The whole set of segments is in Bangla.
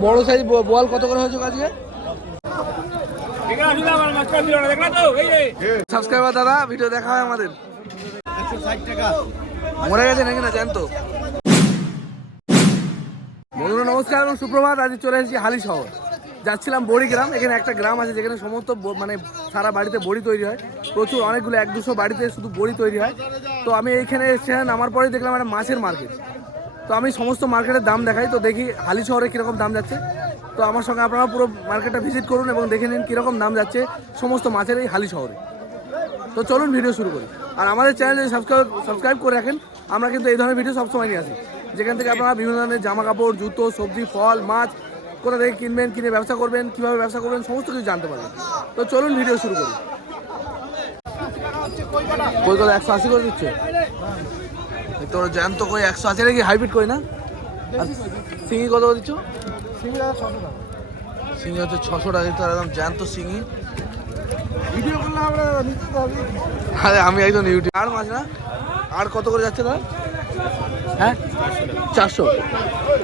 বড় সাইজ বল কত করে হয়েছে আজকে? সাবস্ক্রাইবার দাদা ভিডিও দেখা হয় আমাদের। মরে গেছে নাকি না জানতো বন্ধুরা নমস্কার এবং সুপ্রভাত। আজ চলে এসেছি হালি শহর। যাচ্ছিলাম বড়ি গ্রাম এখানে একটা গ্রাম আছে যেখানে সমস্ত ব- মানে সারা বাড়িতে বড়ি তৈরি হয়। প্রচুর অনেকগুলো এক দুশো বাড়িতে শুধু বড়ি তৈরি হয়। তো আমি এইখানে এসে নামার পরে দেখলাম একটা মাছের মার্কেট তো আমি সমস্ত মার্কেটের দাম দেখাই, তো দেখি হালি শহরে কীরকম দাম যাচ্ছে। তো আমার সঙ্গে আপনারা পুরো মার্কেটটা ভিজিট করুন এবং দেখে নিন কীরকম দাম যাচ্ছে সমস্ত মাছের এই হালি শহরে। তো চলুন ভিডিও শুরু করি। আর আমাদের চ্যানেল যদি সাবস্ক্রাইব সাবস্ক্রাইব করে রাখেন, আমরা কিন্তু এই ধরনের ভিডিও সবসময় নিয়ে আসি। যেখান থেকে আপনারা বিভিন্ন ধরনের জামা কাপড় জুতো, সবজি, ফল, মাছ, কোথা থেকে কিনবেন, কিনে ব্যবসা করবেন, কীভাবে ব্যবসা করবেন, সমস্ত কিছু জানতে পারবেন। তো চলুন ভিডিও শুরু করি। কলকাতা একশো আশি করে দিচ্ছে। তোর জ্যান্ত কই একশো আশি নাকি হাইব্রিড কই না? সিঙ্গি কত করে দিচ্ছ? সিঙ্গি হচ্ছে ছশো টাকা তো একদম জ্যান্ত তো আরে আমি একজন ইউটিউব। আর মাছ না? আর কত করে যাচ্ছে দাদা হ্যাঁ? চারশো।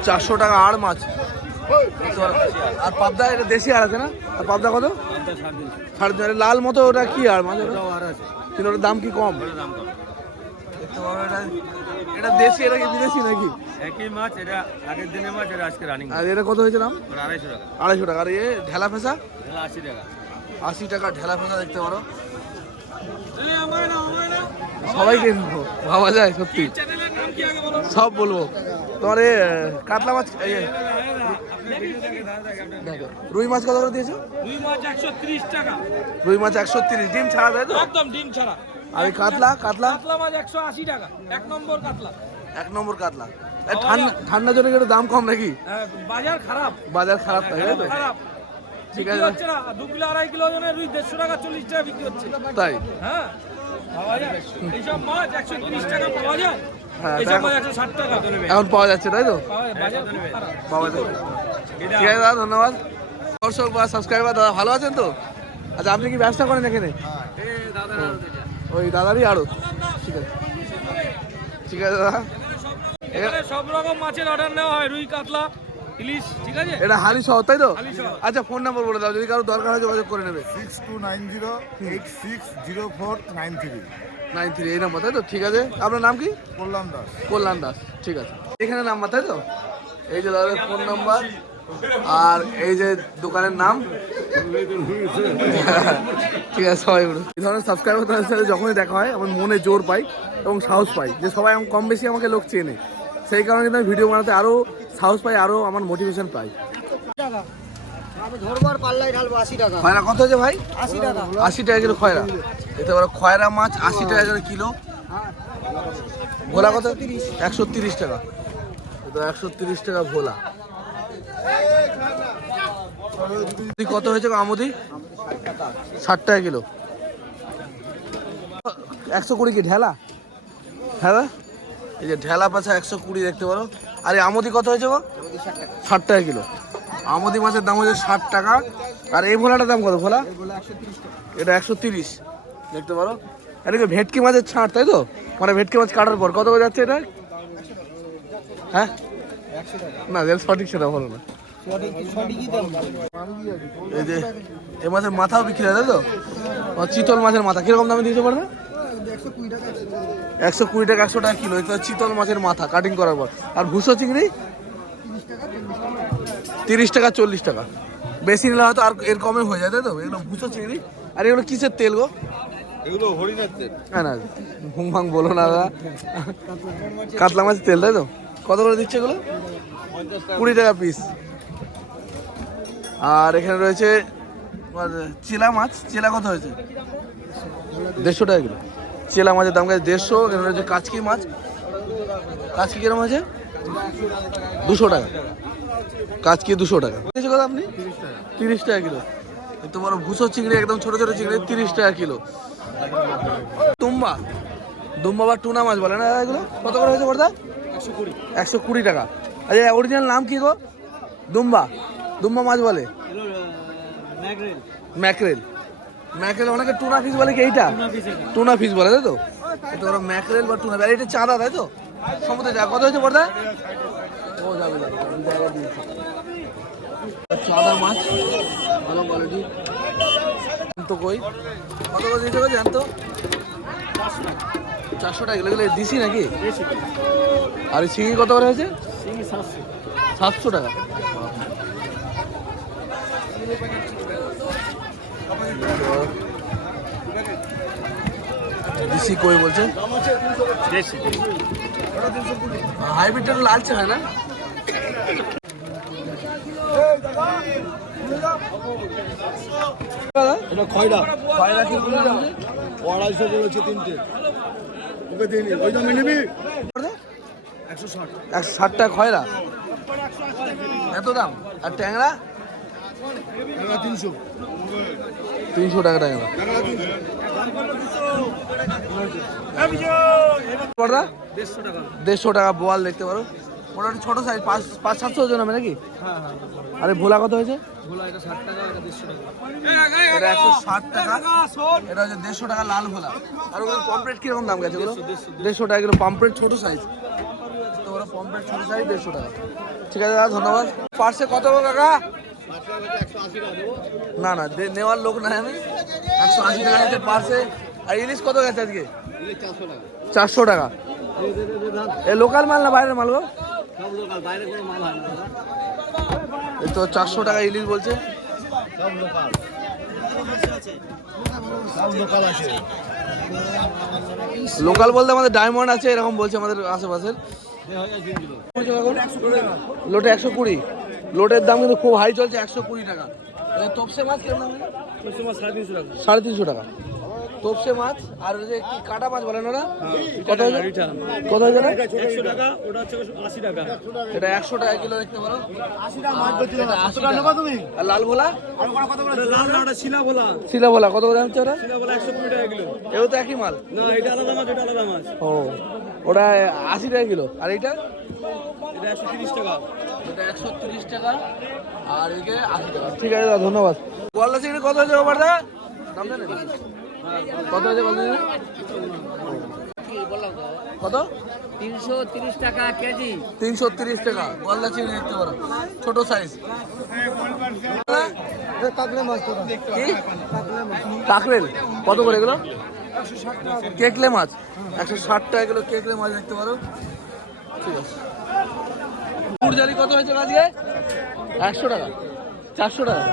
চারশো টাকা আর মাছ। আর পাবদা এটা দেশি আর আছে না? আর পাবদা কত? সাড়ে লাল মতো ওটা কি আর মাছ? ওটা? কিন্তু ওটার দাম কি কম। এটা এটা দেশি এটা কি বিদেশি নাকি? একই মাছ এটা আগের দিনের মাছ এটা আজকে রানিং আর এটা কত হয়েছে দাম? আড়াইশো টাকা। আড়াইশো টাকা। আর এ ঢেলা ফেসা? আশি টাকা। আশি টাকা ঢেলা ফেসা দেখতে পারো। সবাইকে ভাবা যায় সত্যি। সব বলব। তোমার এ কাতলা মাছ রুই মাছ কত করে দিয়েছ? দুই মাছ একশো ত্রিশ টাকা। রুই মাছ একশো তিরিশ ডিম ছাড়া তাই তো? একদম ডিম ছাড়া। আর এই কাতলা কাতলা। কাতলা মাছ একশো আশি টাকা। এক নম্বর কাতলা। এক নম্বর কাতলা। ঠান্ডা ঠান্ডার জন্য একটু দাম কম নাকি? হ্যাঁ, বাজার খারাপ। বাজার খারাপ থাকে তাই তো? খারাপ। ঠিক আছে। হচ্ছে না। দু কিলো আড়াই কিলো ওজনের রুই দেড়শো টাকা চল্লিশ টাকা বিক্রি হচ্ছে। তাই? হ্যাঁ পাওয়া যায়। এইসব মাছ একশো তিরিশ টাকা পাওয়া যায়। হ্যাঁ, এখন পাওয়া যাচ্ছে তাই তো? পাওয়া যাচ্ছে। ঠিক আছে দাদা ধন্যবাদ। দর্শক বা সাবস্ক্রাইবার দাদা ভালো আছেন তো? আচ্ছা আপনি কি ব্যবসা করেন এখানে? ওই দাদারই আরও ঠিক আছে। ঠিক আছে দাদা। এখানে সব রকম মাছের অর্ডার নেওয়া হয় রুই কাতলা ইলিশ ঠিক আছে? এটা হালি শহর তাই তো? আচ্ছা ফোন নাম্বার বলে দাও যদি কারও দরকার হয় যোগাযোগ করে নেবে। Six two nine zero eight six zero four nine three nine three এই নাম্বার তাই তো? ঠিক আছে। আপনার নাম কি? কল্যাণ দাস। কল্যাণ দাস ঠিক আছে। এখানে নাম্বার তাই তো? এই যে দাদার ফোন নাম্বার আর এই যে দোকানের নাম? ঠিক আছে, সবাই বলুন এই ধরনের সাবস্ক্রাইবার তাদের সাথে যখনই দেখা হয়, আমার মনে জোর পাই এবং সাহস পাই যে সবাই কম বেশি আমাকে লোক চেনে। সেই কারণে কিন্তু আমি ভিডিও বানাতে আরও সাহস পাই আরও আমার মোটিভেশন পাই। খয়রা ভাই? খয়রা। এতে খয়রা মাছ কিলো। ভোলা একশো তিরিশ টাকা। একশো তিরিশ টাকা ভোলা। কত হয়েছে আমুদি? ষাট টাকা কিলো। একশো কুড়ি কি, ঢেলা? হ্যাঁ এই যে ঢেলা পাশা একশো কুড়ি দেখতে পারো। আর এই আমুদি কত হয়েছে গো? ষাট টাকা কিলো। আমুদি মাছের দাম হচ্ছে ষাট টাকা। আর এই ভোলাটার দাম কত ভোলা? এটা একশো তিরিশ। দেখতে পারো। এটা কি ভেটকি মাছের ছাড় তাই তো? মানে ভেটকি মাছ কাটার পর। কত যাচ্ছে এটা? হ্যাঁ? না যেটা সঠিক সেটা বলো না। এই যে এই মাছের মাথাও বিক্রি হয় তাই তো? চিতল মাছের মাথা কীরকম দামে দিতে পারবে? একশো কুড়ি টাকা একশো টাকা কিলো এটা চিতল মাছের মাথা কাটিং করার পর। আর ভুসো চিংড়ি? তিরিশ টাকা চল্লিশ টাকা। বেশি নিলে হয়তো আর এর কমে হয়ে যায় তাই তো? এগুলো ভুসো চিংড়ি। আর এগুলো কিসের তেল গো? এগুলো হরিণের তেল। না না হুম ভাং বলো না দাদা। কাতলা মাছের তেল তাই তো? কত করে দিচ্ছে এগুলো? কুড়ি টাকা পিস আর এখানে রয়েছে চিলা মাছ। চিলা কত হয়েছে? দেড়শো টাকা কিলো। চিলা মাছের দাম গেছে দেড়শো। এখানে রয়েছে কাচকি মাছ। কাচকি কিরম আছে দুশো টাকা। কাচকি দুশো টাকা। দিয়েছে কত আপনি? তিরিশ টাকা কিলো। তোমার ভুসো চিংড়ি, একদম ছোট ছোট চিংড়ি, তিরিশ টাকা কিলো। তুম্বা দুম্বা বা টুনা মাছ বলে না এগুলো? কত করে হয়েছে বর্দা একশো কুড়ি। টাকা। আচ্ছা অরিজিনাল নাম কি গো? দুম্বা। দুম্বা মাছ বলে? ম্যাকরেল। ম্যাকরেল অনেকে টুনা ফিশ বলে কি এইটা? টুনা ফিশ বলে তাই তো? এটা ওরা ম্যাকরেল বা টুনা এটা চাঁদা তাই তো? সমুদ্রে যা কত হয়েছে বর্দা ও যাবে যাবে দু জায়গায় দিয়েছি সাদা মাছ ভালো কোয়ালিটি তো কই? কত করে দিতে হবে জানতো? চারশো টাকা। এগুলো দিছি নাকি? আর শিঙি কত করে হয়েছে? সাতশো। টাকা। দিছি কই বলছে? হাইব্রিডটা তো লালচে হয় না? এটা খয়রা। খয়রা কি আড়াইশো বলেছে তিনটে। ওকে দিইনি। ওই দামে নিবি? একশো ষাট। টাকা খয়রা? এত দাম? আর ট্যাংরা? টাকা তিনশো। তিনশো টাকা ট্যাংরা। দেড়শো টাকা। বোয়াল দেখতে পারো। মোটামুটি ছোটো সাইজ পাঁচ পাঁচ সাতশো ওজন হবে নাকি? হ্যাঁ হ্যাঁ। আরে ভোলা কত হয়েছে? এটা ষাট টাকা এটা দেড়শো টাকা। একশো ষাট টাকা। এটা হচ্ছে দেড়শো টাকা লাল ভোলা। আর ওগুলো পম্পলেট কীরকম দাম গেছে ওগুলো দেড়শো টাকা পম্পলেট ছোটো সাইজ ঠিক আছে, দাদা, ধন্যবাদ। পার্সে কত গো কাকা? না না নেওয়ার লোক নাই আমি। একশো আশি টাকা হচ্ছে পার্সে। আর ইলিশ কত গেছে আজকে? চারশো টাকা। এ লোকাল মাল না বাইরের মাল গো? এই তো চারশো টাকা ইলিশ বলছে। আছে লোকাল বলতে আমাদের ডায়মন্ড আছে, এরকম বলছে আমাদের আশেপাশের। লোটে একশো কুড়ি। লোটের দাম কিন্তু খুব হাই চলছে একশো কুড়ি টাকা। তপসে মাছ কেমন সাড়ে তিনশো টাকা। সাড়ে তিনশো টাকা। তোপসে মাছ আর ওই যে কি কাটা মাছ বলেন ওরা? কত হয়েছে? কত হয়েছে না? একশো টাকা ওটা হচ্ছে আশি টাকা। এটা একশো টাকা কিলো দেখতে পারো। এটা 80 টাকা। আর লাল ভোলা? লাল ওটা শিলা বলা শিলা ভোলা কত করে হচ্ছে ওরা শিলা বলা একশো কুড়ি টাকা কিলো। এও তো একই মাল? না এটা আলাদা মাছ এটা আলাদা মাছ। ও ওটা আশি টাকা কিলো। আর এইটা? এটা একশো তিরিশ টাকা। এটা একশো তিরিশ টাকা আর এদিকে আশি টাকা। ঠিক আছে দাদা ধন্যবাদ। গোয়ালদা চিংড়ি কত হয়েছে ওবার দা? দাম জানেন? কত হয়েছে বলতে কত? তিনশো তিরিশ টাকা কেজি তিনশো তিরিশ টাকা গোয়ালদা চিংড়ি দেখতে পারো ছোট সাইজ কাকলে মাছ। কাকরেল কত করে এগুলো? কেকলে মাছ? একশো ষাট টাকা কিলো কেকলে মাছ দেখতে পারো। ঠিক আছে। কত হয়েছে আজকে একশো টাকা। চারশো টাকা।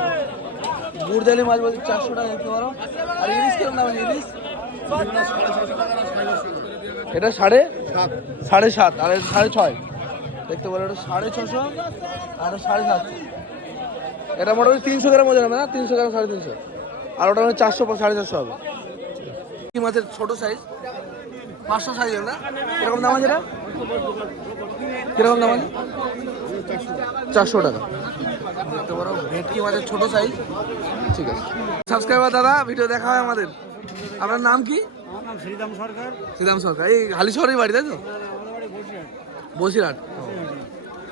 গুড়জালি মাছ বলছে, চারশো টাকা দেখতে পারো। আর ইলিশ কীরকম দাম ইলিশ? এটা সাড়ে সাড়ে সাত, আর সাড়ে ছয়। দেখতে পারো, এটা সাড়ে ছশো, আর সাড়ে সাতশো এটা মোটামুটি তিনশো গ্রাম ওজন হবে না? তিনশো গ্রাম, সাড়ে তিনশো। আর ওটা মানে চারশো সাড়ে চারশো হবে। কি মাছের ছোটো সাইজ পাঁচশো সাইজ না? কীরকম দাম আছে এটা? কীরকম দাম আছে? চারশো টাকা। দেখতে পারো ভেটকি মাছের ছোটো সাইজ ঠিক আছে। সাবস্ক্রাইবার দাদা ভিডিও দেখা হয় আমাদের। আপনার নাম কি? আমার শ্রীরাম সরকার। শ্রীরাম সরকার। এই হালিশহরের বাড়ি তাই তো? বসিরহাট।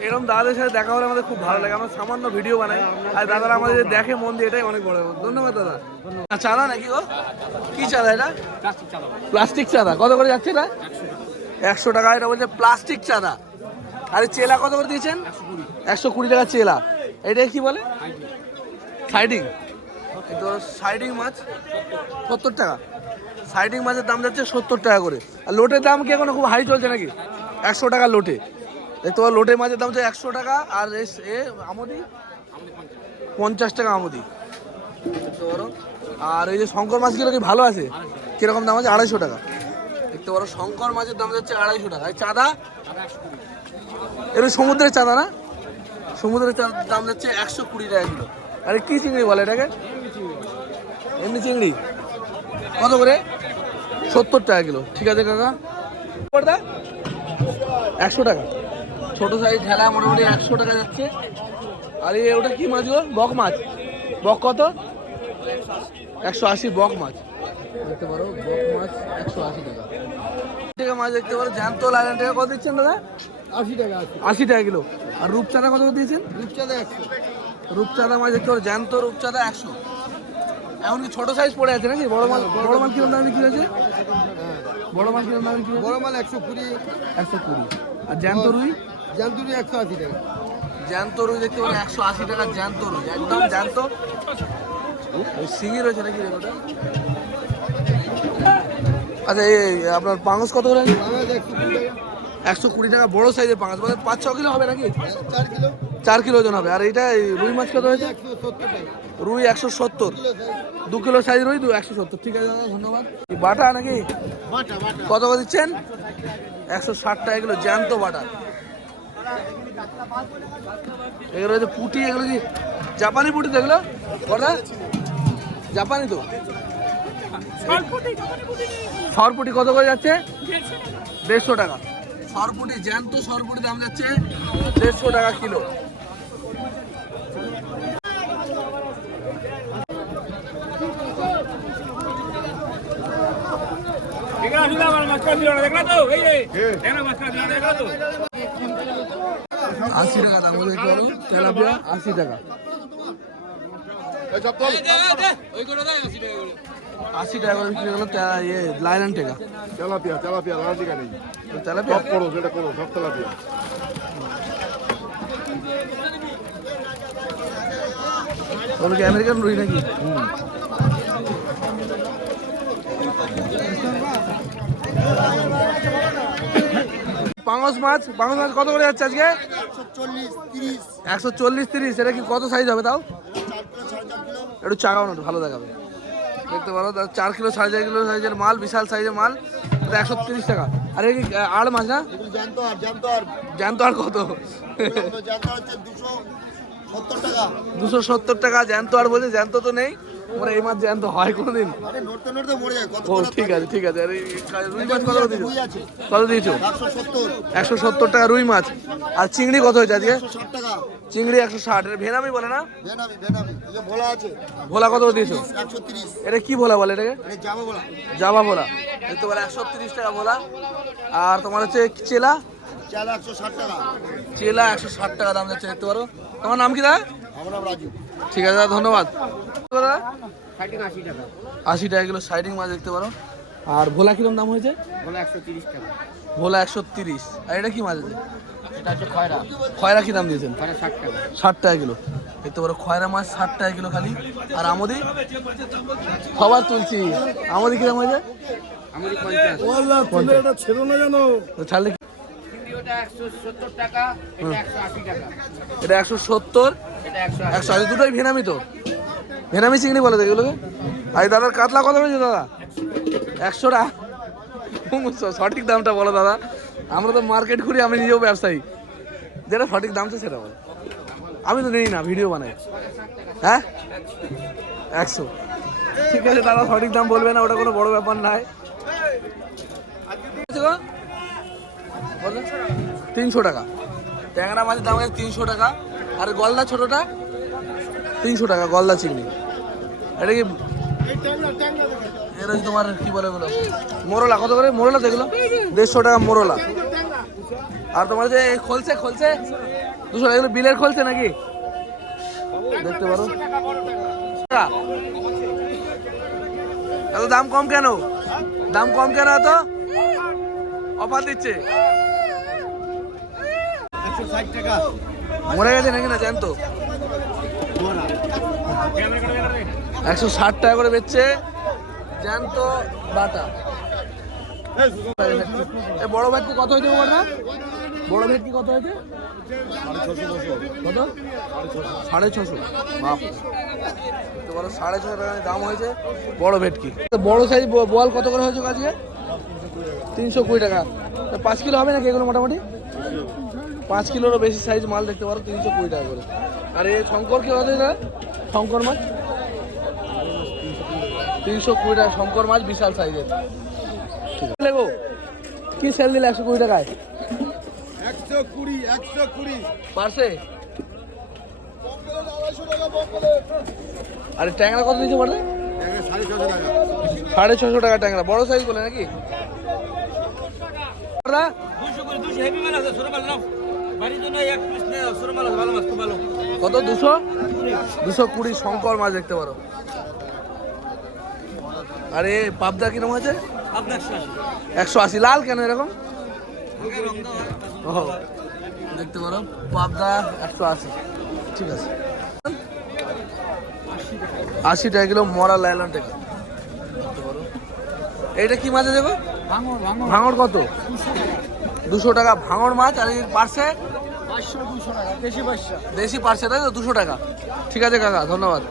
এরকম দাদাদের সাথে দেখা হলে আমাদের খুব ভালো লাগে। আমরা সামান্য ভিডিও বানাই। আর দাদারা আমাদের দেখে মন দিয়ে এটাই অনেক বড় ধন্যবাদ দাদা। চাঁদা নাকি কি চাঁদা এটা? প্লাস্টিক চাঁদা কত করে যাচ্ছে এটা? একশো টাকা। এটা বলছে প্লাস্টিক চাঁদা আরে চেলা কত করে দিয়েছেন? একশো কুড়ি টাকা চেলা। এটা কি বলে? সাইডিং তো সাইডিং মাছ, সত্তর টাকা। সাইডিং মাছের দাম যাচ্ছে সত্তর টাকা করে। আর লোটের দাম কি এখন খুব হাই চলছে নাকি? একশো টাকা লোটে। দেখতে পাবো লোটের মাছের দাম হচ্ছে একশো টাকা, আর এ, আমদি? পঞ্চাশ টাকা আমদি। দেখতে পারো। আর এই যে শঙ্কর মাছগুলো কি ভালো আছে? কীরকম দাম আছে? আড়াইশো টাকা। দেখতে পারো, শঙ্কর মাছের দাম যাচ্ছে আড়াইশো টাকা। চাঁদা? এটা সমুদ্রের চাঁদা না? সমুদ্রের দাম যাচ্ছে একশো কুড়ি টাকা কিলো। আরে কি চিংড়ি বলে এটাকে? এমনি চিংড়ি। কত করে? সত্তর টাকা কিলো। ঠিক আছে কাকা? একশো টাকা। ছোট সাইজ ঠেলা মোটামুটি একশো টাকা যাচ্ছে। আরে ওটা কি মাছ গো? বক মাছ। বক কত? একশো আশি, বক মাছ। দেখতে পারো বক মাছ একশো আশি টাকা। টাকা মাছ দেখতে পারো জ্যান্ত লাইন টাকা কত দিচ্ছেন দাদা? আশি টাকা আশি টাকা কিলো। আর রূপচাঁদা কত দিয়েছেন? রূপচাঁদা একশো। রূপচাঁদা মাছ দেখতে পারো জ্যান্ত রূপচাঁদা একশো। এমনকি ছোট সাইজ পড়ে আছে নাকি? বড় মাছ বড় মাছ কীরকম দামে বিক্রি হয়েছে? বড় মাছ কীরকম দামে বড় মাল একশো কুড়ি। একশো কুড়ি। আর জ্যান্ত রুই? জামতুরি একশো আশি টাকা। জ্যান্ত রুই দেখতে পারেন একশো আশি টাকা জ্যান্ত রুই। একদম জ্যান্ত। ওই শিঙি রয়েছে নাকি রে ওটা আচ্ছা এই আপনার পাঙস কত করে? একশো কুড়ি টাকা, বড় সাইজের পাঙস মানে পাঁচ, ছ কিলো হবে নাকি? চার কিলো ওজন হবে। আর এইটা রুই মাছ কত হয়েছে? রুই একশো সত্তর। দু কিলো সাইজ রুই, দু একশো সত্তর। ঠিক আছে, দাদা, ধন্যবাদ। বাটা নাকি? কত করে দিচ্ছেন? একশো ষাট টাকা কিলো, জ্যান্ত বাটা। এগুলো হচ্ছে পুটি, এগুলো কি জাপানি পুটি তো এগুলো? কটা জাপানি তো? সরপুটি কত করে যাচ্ছে? দেড়শো টাকা। সরপুটি জ্যান্ত সরপুটি দাম যাচ্ছে দেড়শো টাকা কিলো। আশি টাকা দাম বলে তেলাপিয়া আশি টাকা। আশি টাকা করে বিক্রি হলো ইয়ে লাইলান টাকা। তেলাপিয়া তেলাপিয়া লাল টিকা নেই। তেলাপিয়া? করো সেটা করো সব তেলাপিয়া। ওগুলো কি আমেরিকান রুই নাকি? পাঙস মাছ পাঙস মাছ কত করে যাচ্ছে আজকে? চল্লিশ তিরিশ। একশো চল্লিশ তিরিশ এটা কি কত সাইজ হবে তাও? একটু চাকাও না একটু ভালো দেখাবে। দেখতে পারো চার কিলো সাড়ে চার কিলো সাইজের মাল বিশাল সাইজের মাল একশো তিরিশ টাকা। আর কি আর আড় মাছ না? জানতো আর জ্যান্ত কত? জানতো হচ্ছে দুশো সত্তর টাকা দুশো সত্তর টাকা জ্যান্ত আর বলছে জ্যান্ত তো নেই। ওরা এই মাছ জ্যান্ত হয় কোনোদিন। ও ঠিক আছে ঠিক আছে। আর রুই মাছ কত দিয়েছ? কত দিয়েছ? একশো সত্তর। টাকা রুই মাছ। আর চিংড়ি কত হয়েছে আজকে? চিংড়ি একশো ষাট। ভেনামি বলে না? ভোলা আছে। ভোলা কত দিয়েছ? এটা কি ভোলা বলে এটাকে? জাবা ভোলা। দেখতে পারে একশো তিরিশ টাকা ভোলা। আর তোমার হচ্ছে চেলা? চাল একশো ষাট টাকা। চেলা একশো ষাট টাকা দাম যাচ্ছে দেখতে পারো। তোমার নাম কি দাদা? আমার নাম রাজু। ঠিক আছে দাদা ধন্যবাদ। দাদা? আশি টাকা। কিলো সাইডিং মাছ দেখতে পারো। আর ভোলা কিরম দাম হয়েছে? বলে একশো তিরিশ টাকা। ভোলা একশো তিরিশ। আর এটা কি মাছ আছে? এটা হচ্ছে খয়রা। খয়রা কি দাম দিয়েছেন? ষাট টাকা। ষাট টাকা কিলো। দেখতে পারো খয়রা মাছ ষাট টাকা কিলো খালি। আর আমদি? খবর তুলছি। আমদি কিরম হয়েছে? ছাড়লে কি- একশো সত্তর এটা একশো সত্তর একশো আশি। দুটোই ভেনামি তো। ভেনামি চিংড়ি বলে তো এগুলোকে। আর দাদার কাতলা কত হয়েছে দাদা? একশো টাকা সঠিক দামটা বলো দাদা। আমরা তো মার্কেট ঘুরি আমি নিজেও ব্যবসায়ী। যেটা সঠিক দামটা সেটা বলো। আমি তো নেই না, ভিডিও বানাই। হ্যাঁ? একশো। ঠিক আছে দাদা, সঠিক দাম বলবে না, ওটা কোনো বড় ব্যাপার নাই তিনশো টাকা। ট্যাংরা মাছের দাম আছে তিনশো টাকা। আর গলদা ছোটটা? তিনশো টাকা, গলদা চিংড়ি। এটা কি এর তোমার কি বলে বলো মোরলা, কত করে? মোরলা দেখল দেড়শো টাকা মোরলা। আর তোমার যে খোলছে খোলছে? দুশো টাকা। বিলের খোলছে নাকি? দেখতে পারো। এত দাম কম কেন? দাম কম কেন এত? অফার দিচ্ছে। একশো ষাট টাকা। মরে গেছে নাকি না, জানতো? একশো ষাট টাকা করে বেচছে জ্যান্ত বাটা। বড় ভেটকি কত হয়েছে বড় ভেটকি কত হয়েছে? সাড়ে ছশো। বড় সাড়ে ছশো দাম হয়েছে, বড় ভেটকি বড় সাইজ বল কত করে হয়েছে তিনশো কুড়ি টাকা। পাঁচ কিলো হবে নাকি এগুলো মোটামুটি? পাঁচ কিলোরও বেশি সাইজ মাল দেখতে পারো তিনশো কুড়ি টাকা করে। আর এই শঙ্কর কি হবে দাদা? শঙ্কর মাছ? তিনশো কুড়ি টাকা শঙ্কর মাছ বিশাল সাইজের লেগো কি সেল দিলে একশো কুড়ি টাকায়? একশো কুড়ি একশো কুড়ি। পারছে আরে ট্যাংরা কত দিচ্ছে বলে? সাড়ে ছশো টাকা। সাড়ে ছশো টাকা ট্যাংরা বড় সাইজ বলে নাকি? দাদা, কত দুশো? দুশো কুড়ি শঙ্কর মাছ দেখতে পারো। আরে পাবদা কীরকম আছে একশো আশি। লাল কেন এরকম? ও দেখতে পারো পাবদা একশো আশি। ঠিক আছে। আশি টাকা কিলো মরা লাইলন টাকা। এইটা কি মাছ ভাঙর। ভাঙর কত? দুশো টাকা ভাঙর মাছ আর এই পার্সে? দেশি পার্সে তাই তো? দুশো টাকা। ঠিক আছে কাকা ধন্যবাদ।